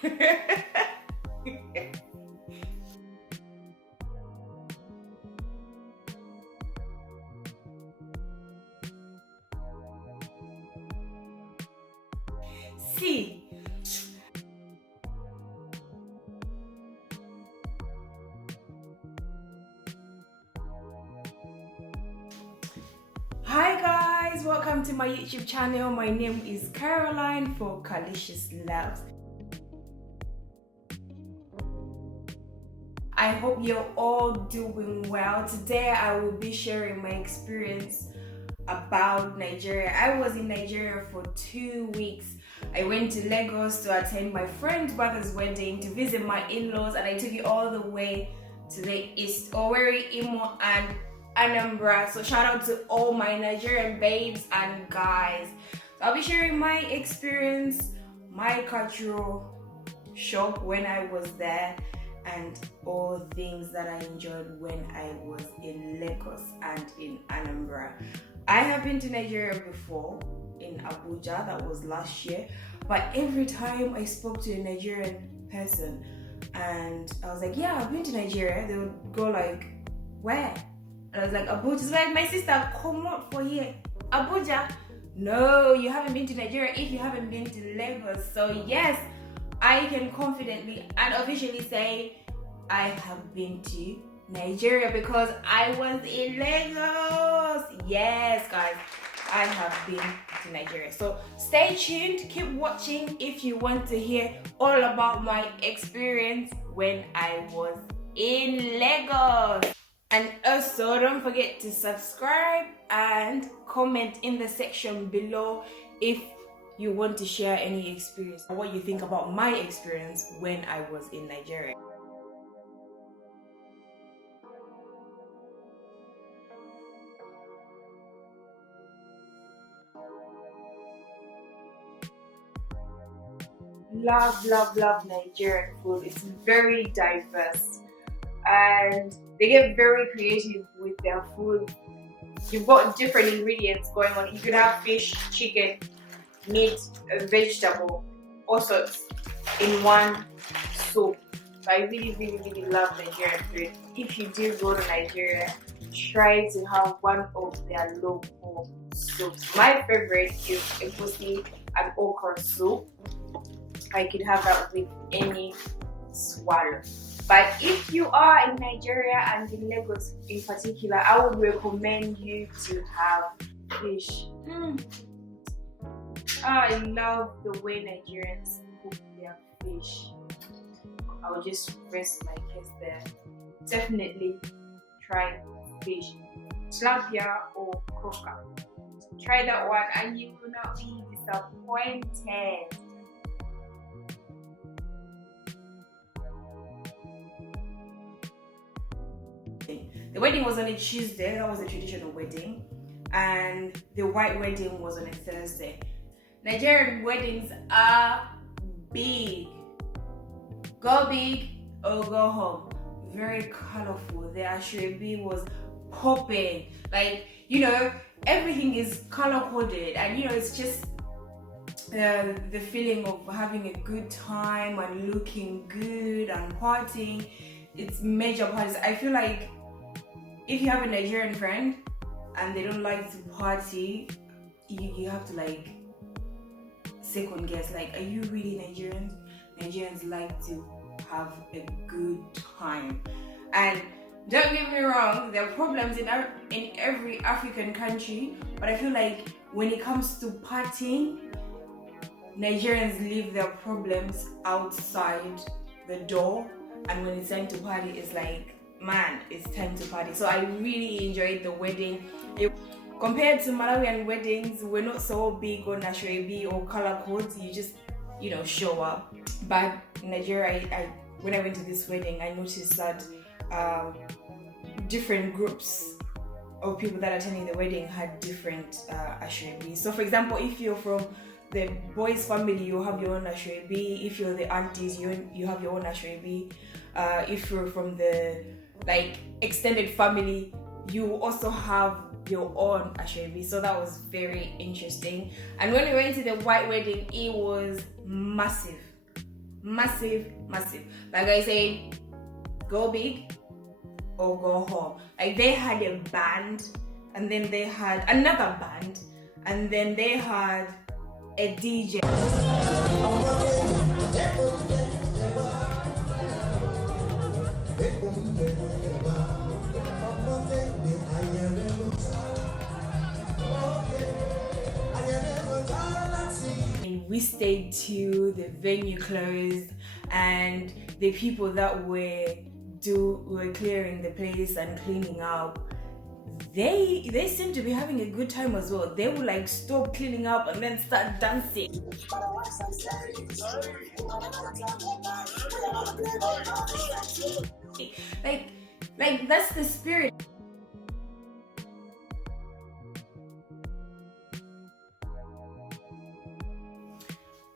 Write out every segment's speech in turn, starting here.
See, hi guys, welcome to my YouTube channel. My name is Caroline for Calicious Loves. I hope you're all doing well. Today I will be sharing my experience about Nigeria. I was in Nigeria for 2 weeks. I went to Lagos to attend my friend's brother's wedding, to visit my in-laws, and I took it all the way to the east, Owerri, Imo, and Anambra. So shout out to all my Nigerian babes and guys. So I'll be sharing my experience, my cultural shock when I was there, and all things that I enjoyed when I was in Lagos and in Anambra. I have been to Nigeria before, in Abuja, that was last year, but every time I spoke to a Nigerian person and I was like, yeah, I've been to Nigeria, they would go like, where? And I was like, Abuja. It's like, my sister, come out for here. Abuja? No, you haven't been to Nigeria if you haven't been to Lagos. So yes, I can confidently and officially say I have been to Nigeria because I was in Lagos. Yes, guys, I have been to Nigeria. So stay tuned, keep watching if you want to hear all about my experience when I was in Lagos. And also, don't forget to subscribe and comment in the section below if you want to share any experience or what you think about my experience when I was in Nigeria. Love Nigerian food. It's very diverse and they get very creative with their food. You've got different ingredients going on. You could have fish, chicken, meat, a vegetable, all sorts in one soup. So I really love Nigerian food. If you do go to Nigeria, try to have one of their local soups. My favorite is egusi and okra soup. I could have that with any swallow. But if you are in Nigeria and in Lagos in particular, I would recommend you to have fish. I love the way Nigerians cook their fish. I will just rest my case there. Definitely try fish. Tilapia or croaker. Try that one and you will not be disappointed. The wedding was on a Tuesday, that was a traditional wedding, and the white wedding was on a Thursday. Nigerian weddings are big. Go big or go home. Very colorful. The ashrebi was popping. Like, you know, everything is color coded, and you know, it's just the feeling of having a good time and looking good and partying. It's major parties. I feel like if you have a Nigerian friend and they don't like to party, you have to like second guess, like, are you really Nigerians? Nigerians like to have a good time. And don't get me wrong, there are problems in every African country, but I feel like when it comes to partying, Nigerians leave their problems outside the door, and when it's time to party, it's like, man, it's time to party. So I really enjoyed the wedding. Compared to Malawian weddings, we're not so big on ashrebi or color codes. You just, you know, show up. But in Nigeria, when I went to this wedding, I noticed that different groups of people that attending the wedding had different ashrebi. So for example, if you're from the boys' family, you have your own ashrebi. If you're the aunties, you have your own ashrebi. If you're from the like extended family, you also have your own ashrebi. So that was very interesting. And when we went to the white wedding, it was massive. massive, massive. Like I said, go big or go home. Like they had a band, and then they had another band, and then they had a DJ. We stayed till the venue closed, and the people that were clearing the place and cleaning up, they seem to be having a good time as well. They would like stop cleaning up and then start dancing. Like that's the spirit.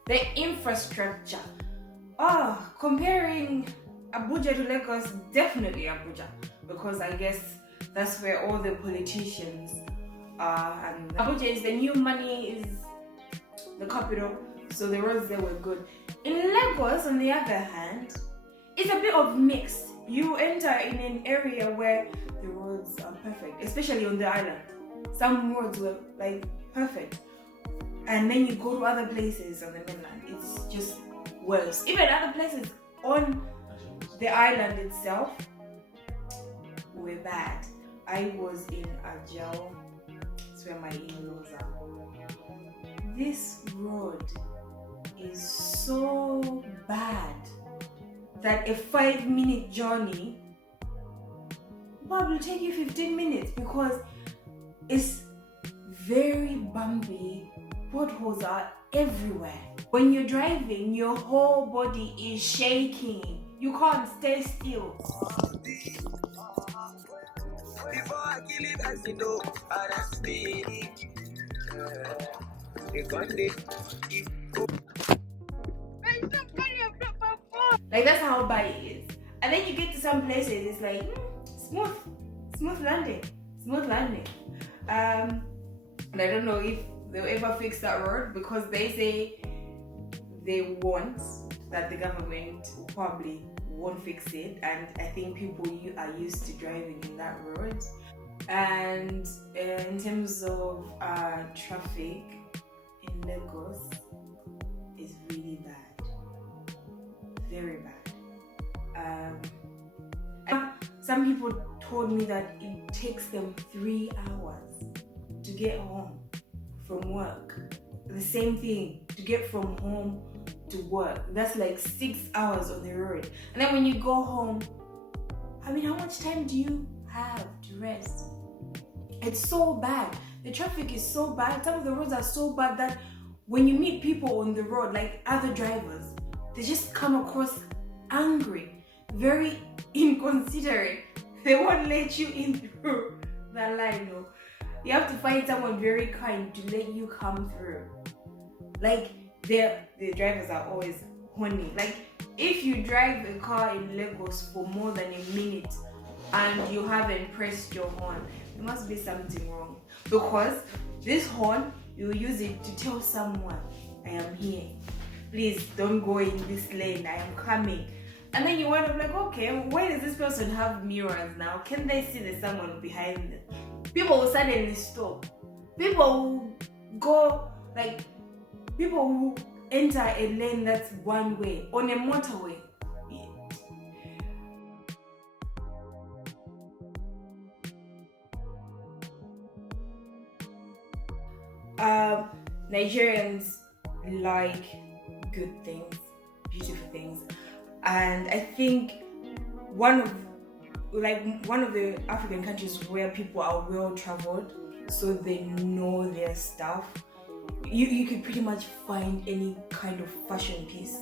The infrastructure. Comparing Abuja to Lagos, definitely Abuja, because I guess that's where all the politicians are. And Abuja is the new money, is the capital, so the roads there were good. In Lagos, on the other hand, it's a bit of mix. You enter in an area where the roads are perfect, especially on the island. Some roads were like perfect. And then you go to other places on the mainland, it's just worse. Even other places on the island itself were bad. I was in Ajao, that's where my in-laws are. This road is so bad that a 5-minute journey will take you 15 minutes because it's very bumpy. Potholes are everywhere. When you're driving, your whole body is shaking. You can't stay still. Like that's how bad it is. And then you get to some places, it's like smooth landing. And I don't know if they'll ever fix that road, because they say they won't, that the government probably won't fix it, and I think people are used to driving in that road. And in terms of traffic in Lagos, is really bad, very bad. Some people told me that it takes them 3 hours to get home from work. The same thing to get from home to work. That's like 6 hours on the road. And then when you go home, I mean, how much time do you have to rest? It's so bad. The traffic is so bad. Some of the roads are so bad that when you meet people on the road, like other drivers, they just come across angry, very inconsiderate. They won't let you in through that line. No. You have to find someone very kind to let you come through. Like the drivers are always horny. Like if you drive a car in Lagos for more than a minute and you haven't pressed your horn, there must be something wrong. Because this horn, you use it to tell someone, I am here. Please don't go in this lane, I am coming. And then you wind up like, okay, why does this person have mirrors now? Can they see there's someone behind them? People will suddenly stop. People will go, like, people will enter a lane that's one way on a motorway. Nigerians like good things, beautiful things, and I think one of the African countries where people are well traveled, so they know their stuff. You could pretty much find any kind of fashion piece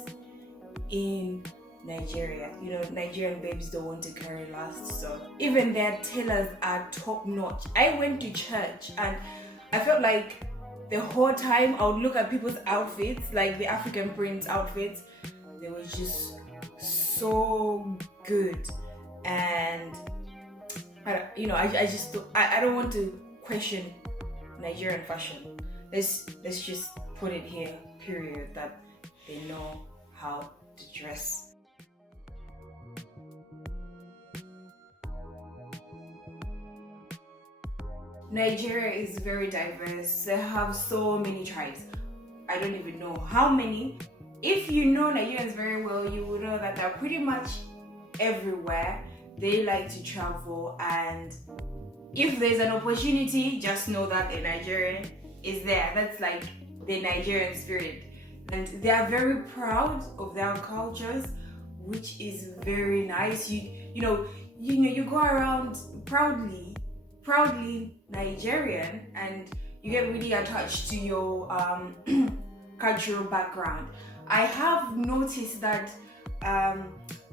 in Nigeria. You know, Nigerian babes don't want to carry last, so even their tailors are top notch. I went to church and I felt like the whole time I would look at people's outfits, like the African print outfits, they were just so good. And I don't want to question Nigerian fashion. Let's just put it here, period, that they know how to dress. Nigeria is very diverse. They have so many tribes. I don't even know how many. If you know Nigerians very well, you will know that they're pretty much everywhere. They like to travel, and if there's an opportunity, just know that a Nigerian is there. That's like the Nigerian spirit. And they are very proud of their cultures, which is very nice. You know, you go around proudly Nigerian, and you get really attached to your cultural background. I have noticed that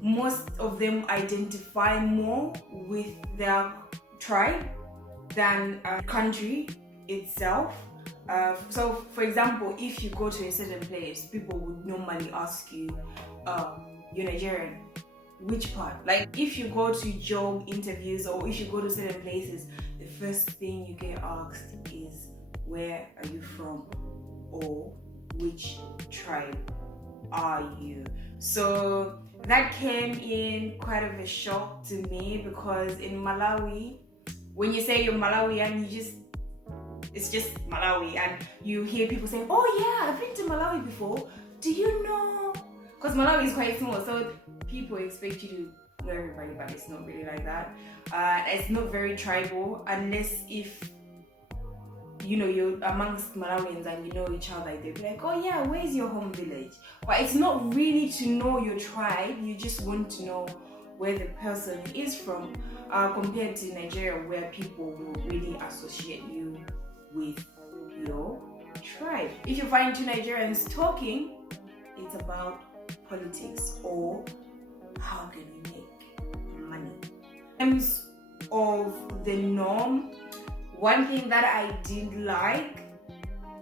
most of them identify more with their tribe than a country itself. So for example, if you go to a certain place, people would normally ask you, you're Nigerian, which part? Like if you go to job interviews or if you go to certain places, the first thing you get asked is, where are you from? Or which tribe are you? So that came in quite of a shock to me, because in Malawi, when you say you're Malawian, it's just Malawi, and you hear people saying, oh yeah, I've been to Malawi before. Do you know? Because Malawi is quite small, so people expect you to know everybody, but it's not really like that. It's not very tribal, unless if you're amongst Malawians and you know each other, they'll be like, oh yeah, where's your home village? But it's not really to know your tribe, you just want to know where the person is from, compared to Nigeria, where people will really associate you with your tribe. If you find two Nigerians talking, it's about politics or how can you make money. In terms of the norm, one thing that I didn't like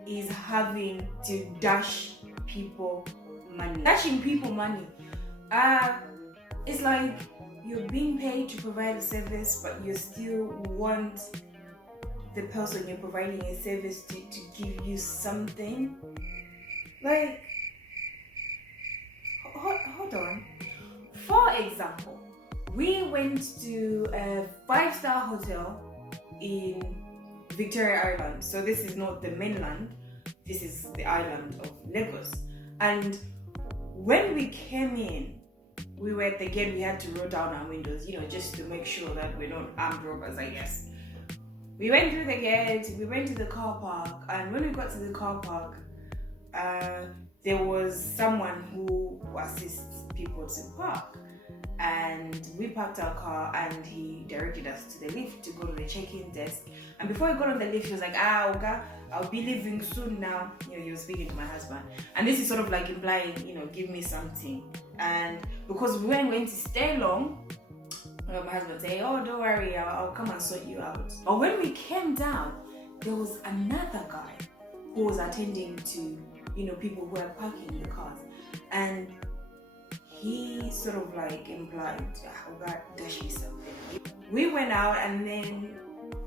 is having to dash people money. Dashing people money. It's like you're being paid to provide a service, but you still want the person you're providing a service to give you something. Like, hold on. For example, we went to a 5-star hotel in Victoria Island. So this is not the mainland, this is the island of Lagos. And when we came in, we were at the gate, we had to roll down our windows, just to make sure that we're not armed robbers, I guess. We went through the gate, we went to the car park, and when we got to the car park, there was someone who assists people to park. And we parked our car and he directed us to the lift to go to the check-in desk. And before he got on the lift, he was like, Oga, I'll be leaving soon now. He was speaking to my husband. And this is sort of like implying, give me something. And because we weren't going to stay long, my husband said, oh, don't worry, I'll come and sort you out. But when we came down, there was another guy who was attending to, people who were parking the cars. And he sort of like implied, oh God, dash me something. We went out, and then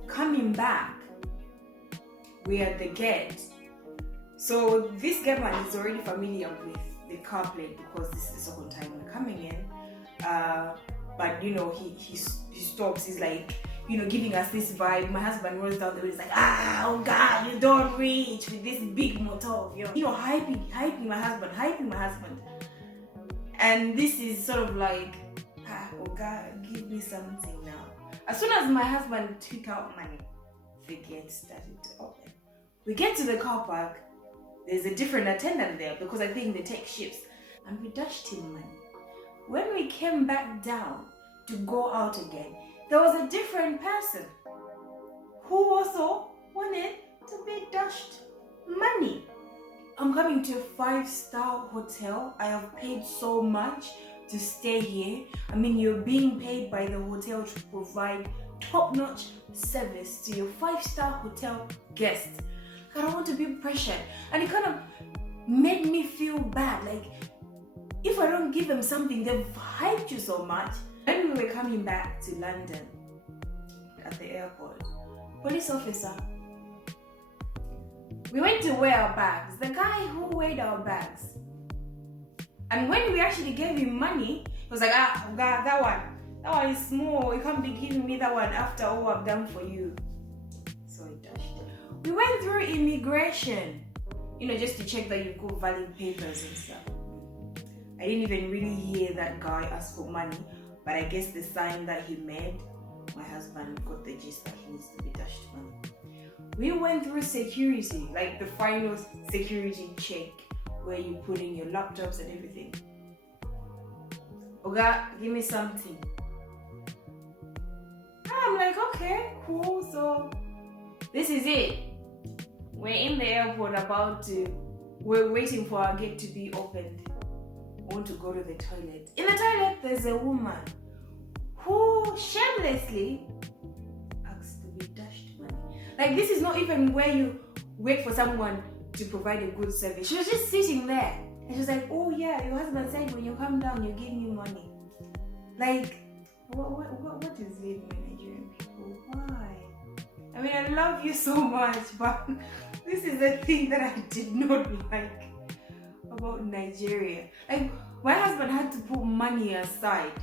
coming back, we are at the gate. So this guy man is already familiar with the car plate because this is the second time we're coming in. But he stops. He's like, giving us this vibe. My husband rolls down the way. He's like, oh God, you don't reach with this big motor of yours. Hyping my husband. And this is sort of like, oh God, give me something now. As soon as my husband took out money, the gate started to open. We get to the car park, there's a different attendant there because I think they take shifts, and we dashed him money. When we came back down to go out again, there was a different person who also wanted to be dashed money. I'm coming to a 5-star hotel. I have paid so much to stay here. I mean, you're being paid by the hotel to provide top-notch service to your 5-star hotel guests. I don't want to be pressured. And it kind of made me feel bad. Like, if I don't give them something, they've hyped you so much. When we were coming back to London at the airport, police officer, we went to weigh our bags. The guy who weighed our bags And when we actually gave him money, he was like, God, that one is small. You can't be giving me that one after all I've done for you. So he dashed. We went through immigration, just to check that you've got valid papers and stuff. I didn't even really hear that guy ask for money, but I guess the sign that he made, my husband got the gist that he needs to be dashed money. We went through security, like the final security check where you put in your laptops and everything. Oga, give me something. I'm like, okay, cool. So this is it. We're in the airport we're waiting for our gate to be opened. I want to go to the toilet. In the toilet, there's a woman who shamelessly asked to be dashed money. Like, this is not even where you wait for someone to provide a good service. She was just sitting there. And she was like, oh yeah, your husband said when you come down, you give me money. Like, what is it with Nigerian people? Why? I mean, I love you so much, but this is the thing that I did not like about Nigeria. Like, my husband had to put money aside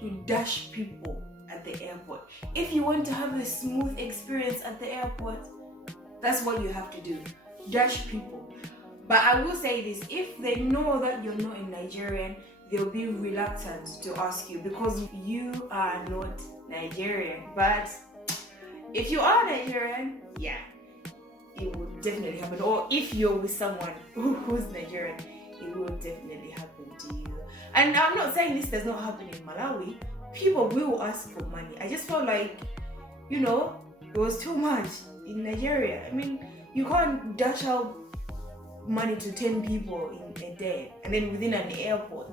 to dash people at the airport. If you want to have a smooth experience at the airport, that's what you have to do. Dash people. But I will say this, if they know that you're not a Nigerian, they'll be reluctant to ask you because you are not Nigerian. But if you are Nigerian, yeah, it will definitely happen. Or if you're with someone who's Nigerian, it will definitely happen to you. And I'm not saying this does not happen in Malawi. People will ask for money. I just felt like, it was too much in Nigeria. I mean, you can't dash out money to 10 people in a day and then within an airport.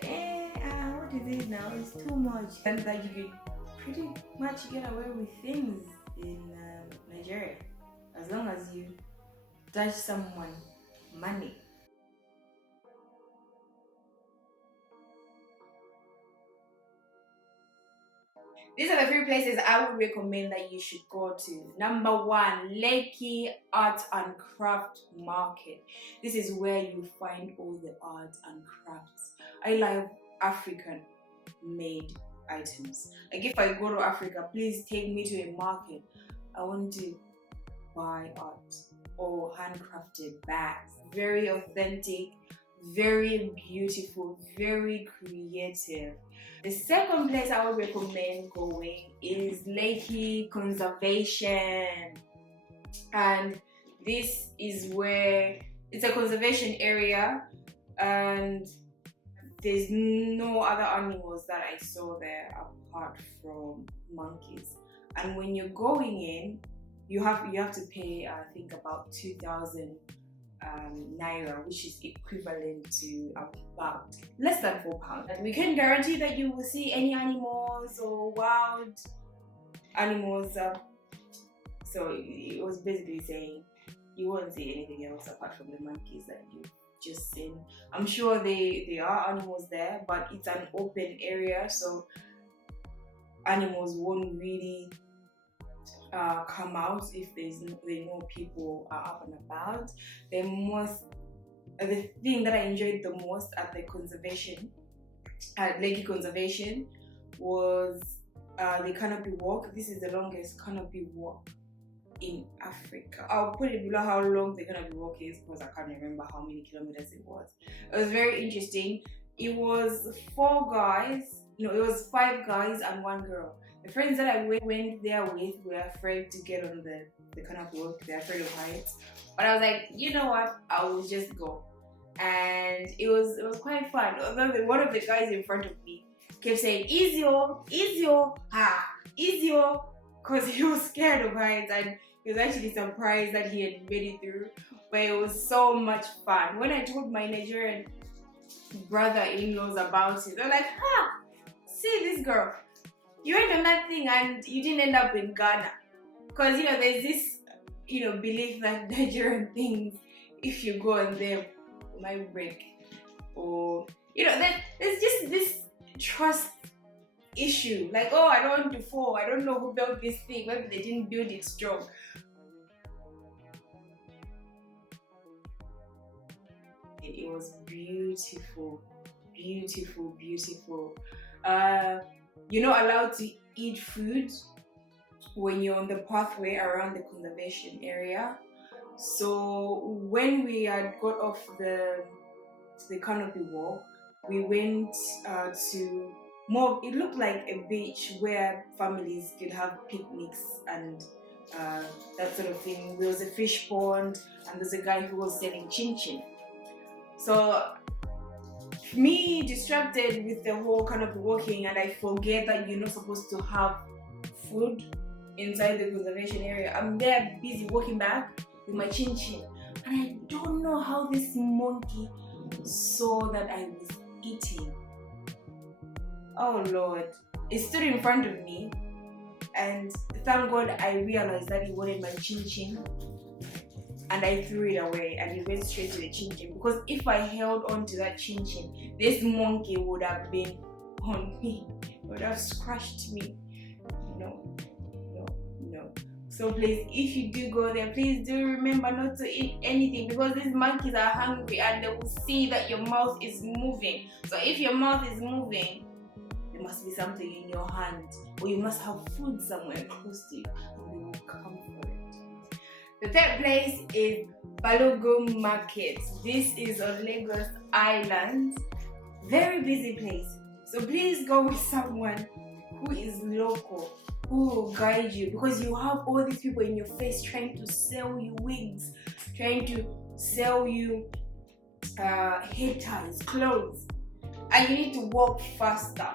What is it now? It's too much. And that you could pretty much get away with things in Nigeria as long as you dash someone money. These are the 3 places I would recommend that you should go to. Number 1, Lekki Art and Craft Market. This is where you find all the arts and crafts. I love African made items. Like, if I go to Africa, please take me to a market. I want to buy art or handcrafted bags. Very authentic, very beautiful, very creative. The second place I would recommend going is Lekki Conservation, and this is where it's a conservation area and there's no other animals that I saw there apart from monkeys. And when you're going in, you have to pay I think about 2,000 naira, which is equivalent to about less than £4. And we can guarantee that you will see any animals or wild animals. So it was basically saying you won't see anything else apart from the monkeys that you've just seen. I'm sure there are animals there, but it's an open area, so animals won't really come out if they know people are up and about. The thing that I enjoyed the most at the conservation, at Lekki Conservation, was the canopy walk. This is the longest canopy walk in Africa. I'll put it below how long the canopy walk is because I can't remember how many kilometers it was. It was very interesting. It was 4 guys, it was 5 guys and 1 girl. The friends that I went there with were afraid to get on the canopy walk. They're afraid of heights. But I was like, you know what? I will just go. And it was quite fun. Although one of the guys in front of me kept saying, Izio, Izio, because he was scared of heights and he was actually surprised that he had made it through. But it was so much fun. When I told my Nigerian brother-in-laws about it, they're like, see this girl. You went on that thing and you didn't end up in Ghana. Because, there's this, belief that Nigerian things, if you go on them, you might break. Or, there's just this trust issue. Like, I don't want to fall. I don't know who built this thing. Maybe they didn't build it strong. market. It was beautiful, beautiful, beautiful. You're not allowed to eat food when you're on the pathway around the conservation area. So when we had got off the canopy walk, we went to more. It looked like a beach where families could have picnics and that sort of thing. There was a fish pond, and there's a guy who was selling chin chin. So me distracted with the whole canopy walking, and I forget that you're not supposed to have food inside the conservation area. I'm there busy walking back with my chin chin, and I don't know how this monkey saw that I was eating. Oh Lord, it stood in front of me, and thank God I realized that he wanted my chin chin, and I threw it away, and it went straight to the chin chin, because if I held on to that chin chin, this monkey would have been on me, would have scratched me. No. So please, if you do go there, please do remember not to eat anything, because these monkeys are hungry and they will see that your mouth is moving. So if your mouth is moving, there must be something in your hand, or you must have food somewhere close to you, and they will come for it. The third place is Balogun Market. This is on Lagos Island. Very busy place. So please go with someone who is local, who will guide you, because you have all these people in your face trying to sell you wigs, trying to sell you hair ties, clothes, and you need to walk faster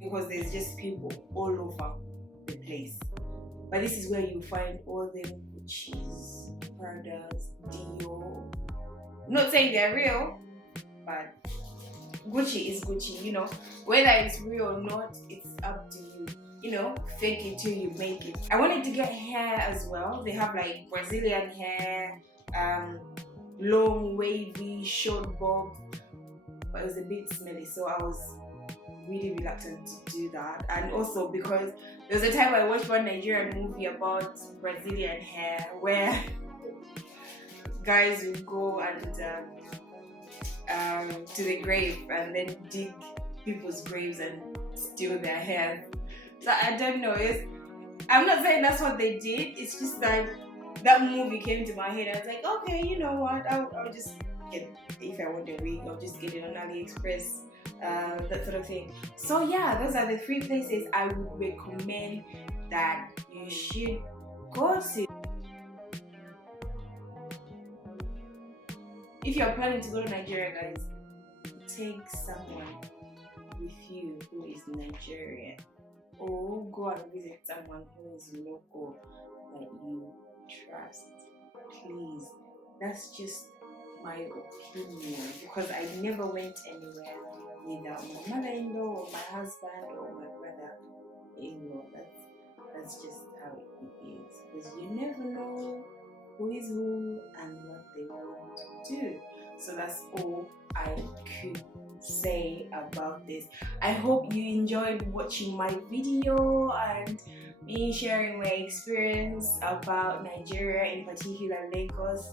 because there's just people all over the place. But this is where you find all the Gucci's, Prada's, Dior. I'm not saying they're real, but Gucci is Gucci, whether it's real or not, it's up to you. Fake it till you make it. I wanted to get hair as well. They have like Brazilian hair, long, wavy, short bob, but it was a bit smelly, so I was really reluctant to do that. And also because there was a time I watched one Nigerian movie about Brazilian hair where guys would go and to the grave and then dig people's graves and steal their hair. So I don't know. I'm not saying that's what they did. It's just that movie came to my head. I was like, okay, you know what? I'll just get, if I want a wig, I'll just get it on AliExpress, that sort of thing. So yeah, those are the 3 places I would recommend that you should go to. If you're planning to go to Nigeria, guys, take someone with you who is Nigerian, or go and visit someone who is local that you trust. Please, that's just my opinion, because I never went anywhere without my mother-in-law or my husband or my brother-in-law. That's just how it is, because you never know who is who and what they want to do. So that's all I could say about this. I hope you enjoyed watching my video and me sharing my experience about Nigeria, in particular Lagos.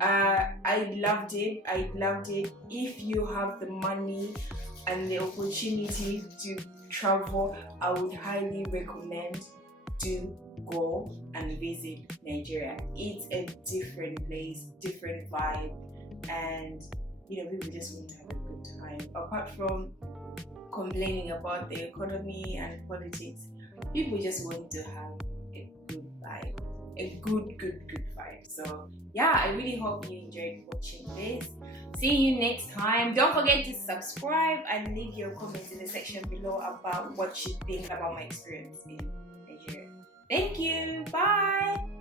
I loved it. If you have the money and the opportunity to travel, I would highly recommend to go and visit Nigeria. It's a different place, different vibe, and people just want to have a good time. Apart from complaining about the economy and politics, people just want to have a good vibe, a good vibe. So yeah, I really hope you enjoyed watching this. See you next time. Don't forget to subscribe and leave your comments in the section below about what you think about my experience in Nigeria. Thank you. Bye.